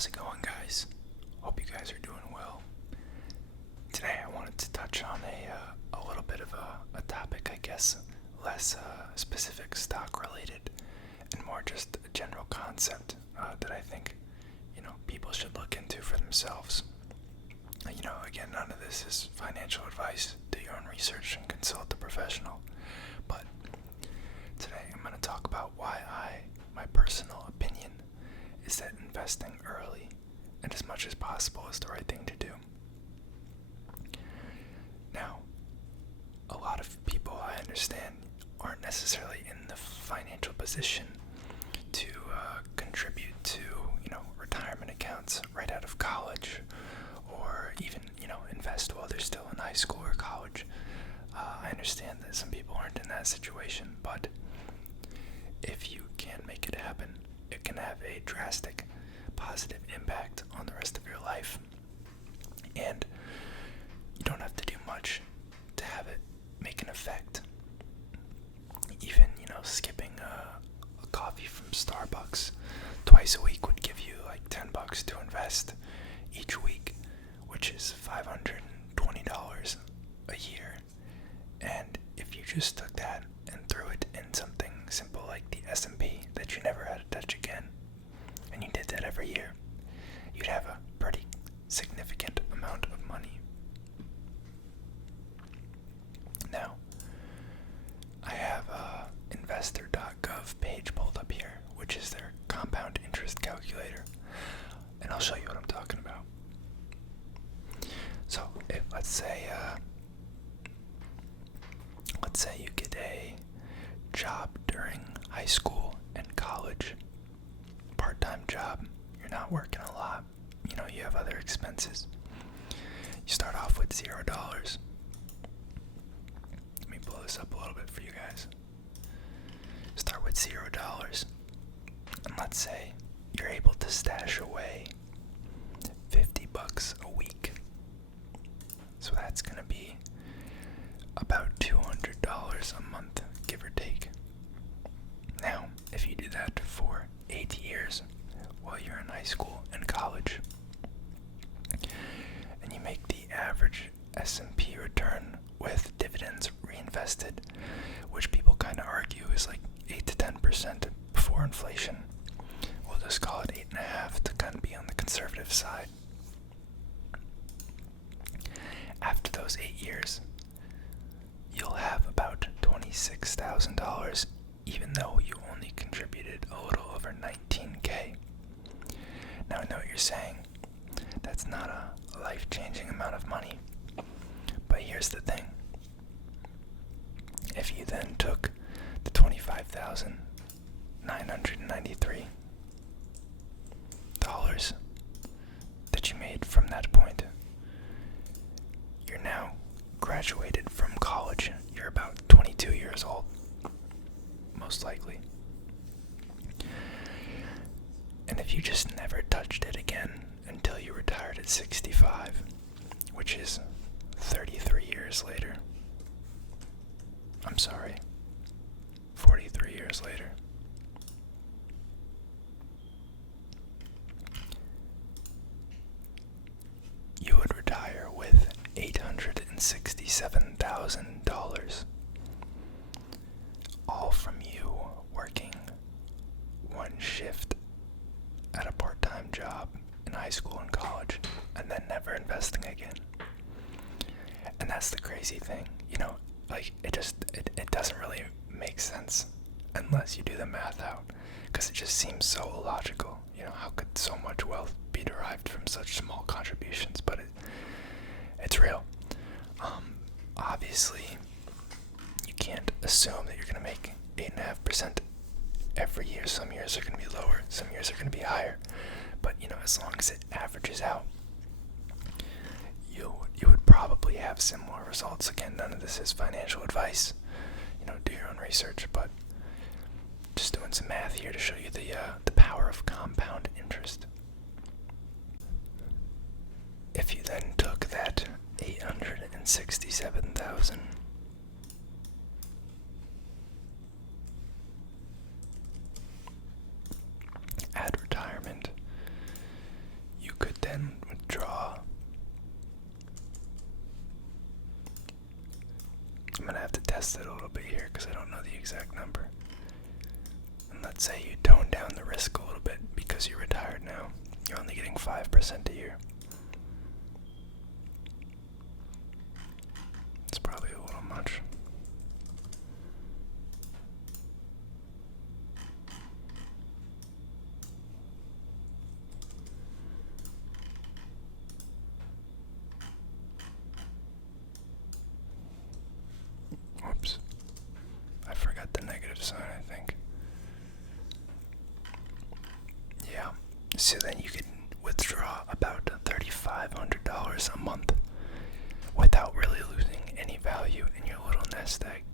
How's it going, guys? Hope you guys are doing well. Today I wanted to touch on a little bit of a topic, I guess, less specific stock related and more just a general concept that I think, people should look into for themselves. Again, none of this is financial advice. Do your own research and consult a professional. But today I'm going to talk about why my personal opinion is that investing early and as much as possible is the right thing to do. Now, a lot of people, I understand, aren't necessarily in the financial position to contribute to, retirement accounts right out of college, or even, invest while they're still in high school or college. I understand that some people aren't in that situation, but if you can make it happen, it can have a drastic positive impact on the rest of your life. And you don't have to do much to have it make an effect. Even, skipping a coffee from Starbucks twice a week would give you like $10 to invest each week, which is $520 a year. And if you just took that and threw it in something simple like the S&P that you never had to touch again, and you did that every year, you'd have a pretty significant amount of money. Now, I have investor.gov page pulled up here, which is their compound interest calculator, and I'll show you what I'm talking about. So, if let's say you get a job during high school and college, part-time job, you're not working a lot, you have other expenses. You start off with $0. Let me blow this up a little bit for you guys. Start with $0, and let's say you're able to stash away $50 a week. So that's gonna be about $200 a month, give or take. Now, if you do that for 8 years while you're in high school and college, and you make the average S&P return with dividends reinvested, which people kind of argue is like 8 to 10% before inflation, we'll just call it 8.5 to kind of be on the conservative side. After those 8 years, you'll have about $26,000, even though you only contributed a little over $19K. Now I know what you're saying, that's not a life-changing amount of money, but here's the thing. If you then took the $25,993 that you made from that point, you're now graduated from college. You're about 22 years old, most likely. And if you just never touched it again until you retired at 65, which is 33 years later, 43 years later, you would retire with $867,000, all from you working one shift at a part-time job in high school and college, and then never investing again. And that's the crazy thing, it doesn't really make sense unless you do the math out, because it just seems so illogical. How could so much wealth be derived from such small contributions? But it's real. Obviously, you can't assume that you're going to make 8.5% every year. Some years are going to be lower, some years are going to be higher. But, as long as it averages out, you would probably have similar results. Again, none of this is financial advice. Do your own research, but just doing some math here to show you the power of compound interest. If you then took that $867,000 at retirement could then withdraw. I'm gonna have to test it a little bit here because I don't know the exact number. And let's say you tone down the risk a little bit because you're retired now. You're only getting 5% a year. It's probably a little much. Whoops. I forgot the negative sign, I think. Yeah. So then you can withdraw about $3,500 a month without really losing any value in your little nest egg.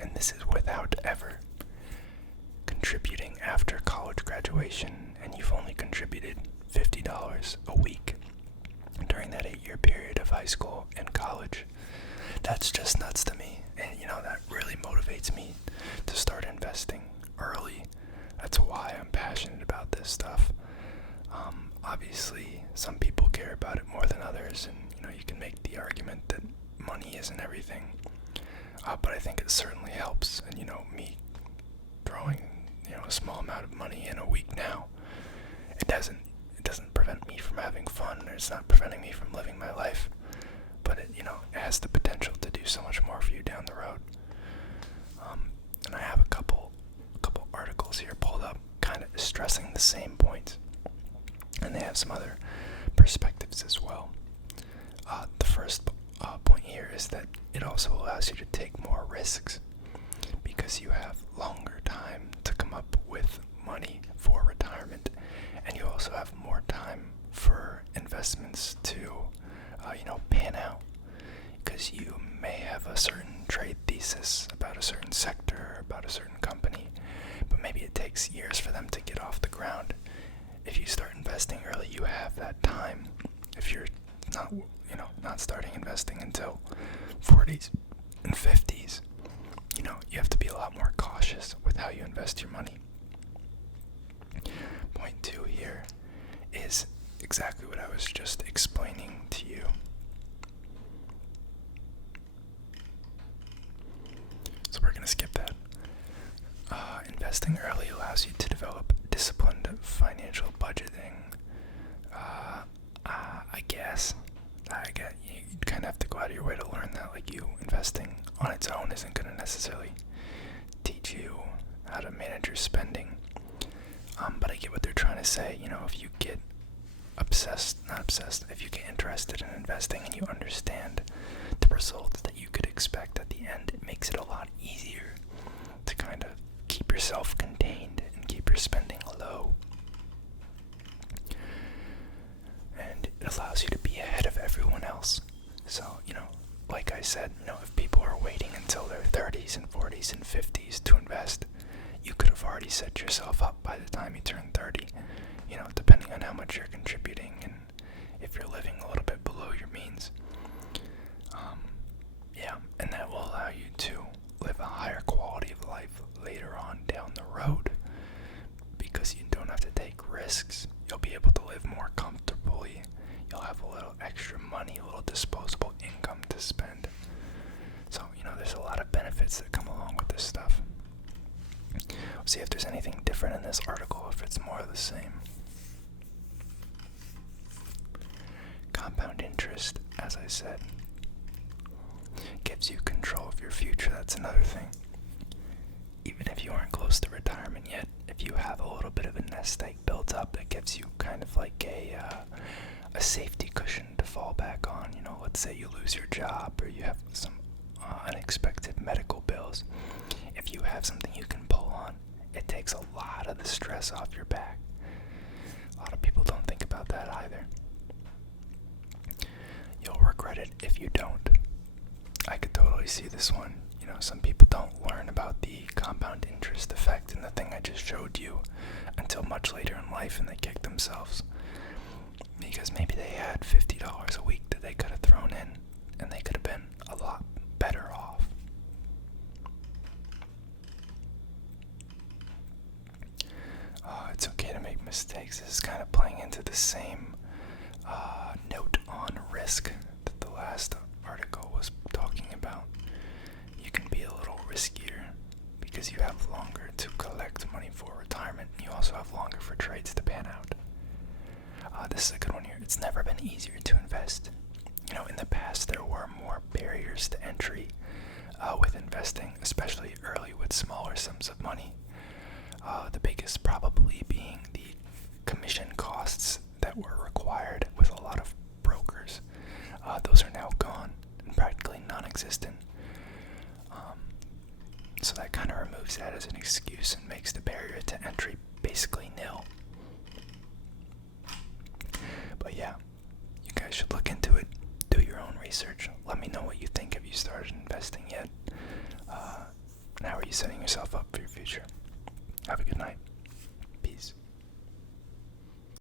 And this is without ever contributing after college graduation, and you've only contributed $50 a week during that 8-year period of high school and college. That's just nuts to me, and that really motivates me to start investing early. That's why I'm passionate about this stuff. Obviously, some people care about it more than others, and you can make the argument that money isn't everything. But I think it certainly helps, and me throwing a small amount of money in a week now, it doesn't prevent me from having fun, or it's not preventing me from living my life, but it has the potential to do so much more for you down the road. And I have a couple articles here pulled up, kind of stressing the same points, and they have some other perspectives as well. The first point here is that it also allows you to take more risks because you have longer time to come up with money for retirement, and you also have more time for investments to pan out, because you may have a certain trade thesis about a certain sector, about a certain company, but maybe it takes years for them to get off the ground. If you start investing early, you have that time. If you're not starting investing until 40s and 50s, you have to be a lot more cautious with how you invest your money. Point 2 here is exactly what I was just explaining to you. So we're going to skip that. Investing early allows you to develop disciplined financial budgeting. I get you kind of have to go out of your way to learn that. Like, investing on its own isn't going to necessarily teach you how to manage your spending. But I get what they're trying to say. If you get if you get interested in investing and you understand the results that you could expect at the end, it makes it a lot easier to kind of keep yourself contained and keep your spending low. And it allows you to be ahead of everyone else. So, like I said, if people are waiting until their 30s and 40s and 50s to invest, you could have already set yourself up by the time you turn 30, depending on how much you're contributing and if you're living a little bit below your means. And that will allow you to live a higher quality of life later on down the road, because you don't have to take risks. You'll be able to live more comfortably. You'll have a little extra money, a little disposable income to spend. So, there's a lot of benefits that come along with this stuff. We'll see if there's anything different in this article, if it's more of the same. Compound interest, as I said, gives you control of your future. That's another thing. Even if you aren't close to retirement yet, if you have a little bit of a nest egg built up, that gives you kind of like a safety cushion to fall back on. Let's say you lose your job, or you have some unexpected medical bills. If you have something you can pull on, it takes a lot of the stress off your back. A lot of people don't think about that either. You'll regret it if you don't. I could totally see this one. Some people don't learn about the compound interest effect in the thing I just showed you until much later in life, and they kick themselves because maybe they had $50 a week that they could have thrown in, and they could have been a lot better off. It's okay to make mistakes. This is kind of playing into the same note on risk that the last article was talking about. You can be a little riskier because you have longer to collect money for retirement. You also have longer for trades to pan out. This is a good one here. It's never been easier to invest. You know, in the past there were more barriers to entry with investing, especially early with smaller sums of money. The biggest probably being the commission costs that were required with a lot of brokers. Those are now gone and practically non-existent. So that kind of removes that as an excuse and makes the barrier to entry basically nil. But yeah, you guys should look into it. Do your own research. Let me know what you think. Have you started investing yet? And how are you setting yourself up for your future? Have a good night.